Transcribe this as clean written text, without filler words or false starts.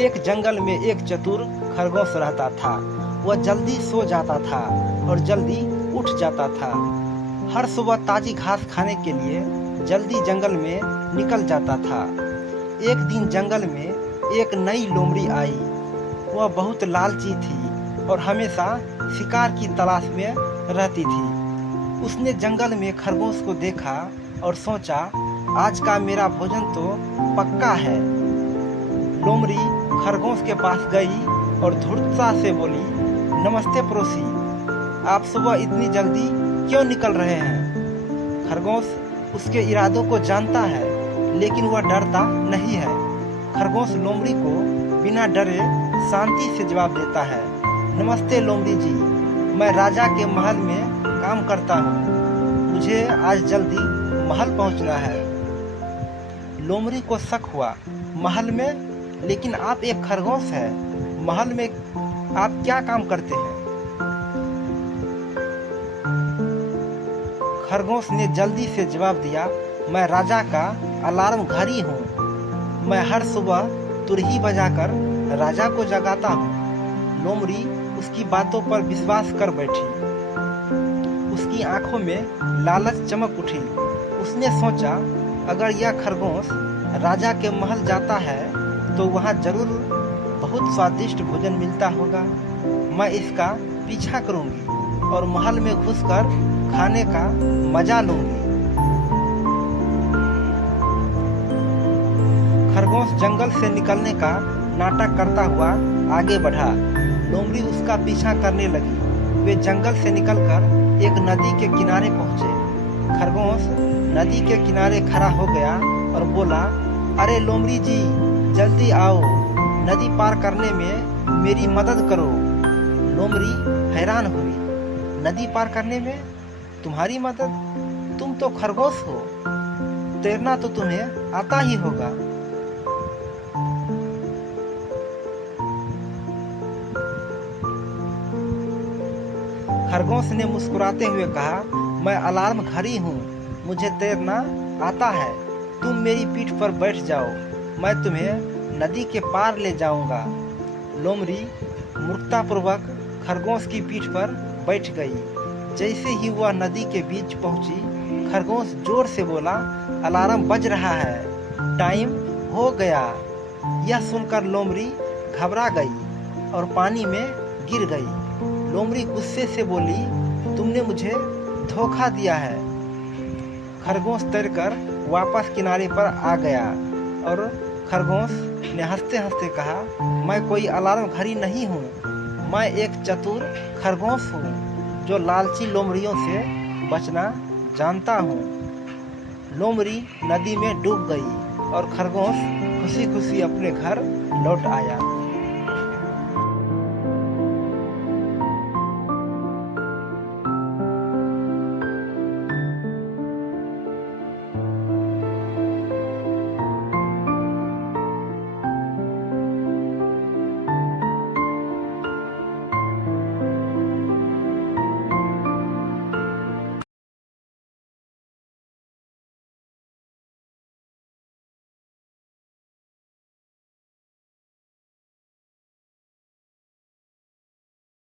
एक जंगल में एक चतुर खरगोश रहता था। वह जल्दी सो जाता था और जल्दी उठ जाता था। हर सुबह ताजी घास खाने के लिए जल्दी जंगल में निकल जाता था। एक दिन जंगल में एक नई लोमड़ी आई। वह बहुत लालची थी और हमेशा शिकार की तलाश में रहती थी। उसने जंगल में खरगोश को देखा और सोचा, आज का मेरा भोजन तो पक्का है। लोमड़ी खरगोश के पास गई और धूर्तता से बोली, नमस्ते पड़ोसी, आप सुबह इतनी जल्दी क्यों निकल रहे हैं? खरगोश उसके इरादों को जानता है, लेकिन वह डरता नहीं है। खरगोश लोमड़ी को बिना डरे शांति से जवाब देता है, नमस्ते लोमड़ी जी, मैं राजा के महल में काम करता हूँ। मुझे आज जल्दी महल पहुँचना है। लोमड़ी को शक हुआ, महल में? लेकिन आप एक खरगोश हैं, महल में आप क्या काम करते हैं? खरगोश ने जल्दी से जवाब दिया, मैं राजा का अलार्म घड़ी हूँ। मैं हर सुबह तुरही बजाकर राजा को जगाता हूँ। लोमड़ी उसकी बातों पर विश्वास कर बैठी। उसकी आंखों में लालच चमक उठी। उसने सोचा, अगर यह खरगोश राजा के महल जाता है तो वहाँ जरूर बहुत स्वादिष्ट भोजन मिलता होगा। मैं इसका पीछा करूँगी और महल में घुसकर खाने का मजा लूँगी। खरगोश जंगल से निकलने का नाटक करता हुआ आगे बढ़ा। लोमड़ी उसका पीछा करने लगी। वे जंगल से निकलकर एक नदी के किनारे पहुँचे। खरगोश नदी के किनारे खड़ा हो गया और बोला, अरे लोमड़ी जी, जल्दी आओ, नदी पार करने में मेरी मदद करो। लोमड़ी हैरान हुई, नदी पार करने में तुम्हारी मदद? तुम तो खरगोश हो, तैरना तो तुम्हें आता ही होगा। खरगोश ने मुस्कुराते हुए कहा, मैं अलार्म घड़ी हूँ, मुझे तैरना आता है। तुम मेरी पीठ पर बैठ जाओ, मैं तुम्हें नदी के पार ले जाऊंगा। लोमड़ी मूर्खतापूर्वक खरगोश की पीठ पर बैठ गई। जैसे ही वह नदी के बीच पहुंची, खरगोश जोर से बोला, अलार्म बज रहा है, टाइम हो गया। यह सुनकर लोमड़ी घबरा गई और पानी में गिर गई। लोमड़ी गुस्से से बोली, तुमने मुझे धोखा दिया है। खरगोश तैरकर वापस किनारे पर आ गया और खरगोश ने हंसते हंसते कहा, मैं कोई अलार्म घड़ी नहीं हूँ, मैं एक चतुर खरगोश हूँ जो लालची लोमड़ियों से बचना जानता हूँ। लोमड़ी नदी में डूब गई और खरगोश खुशी खुशी अपने घर लौट आया।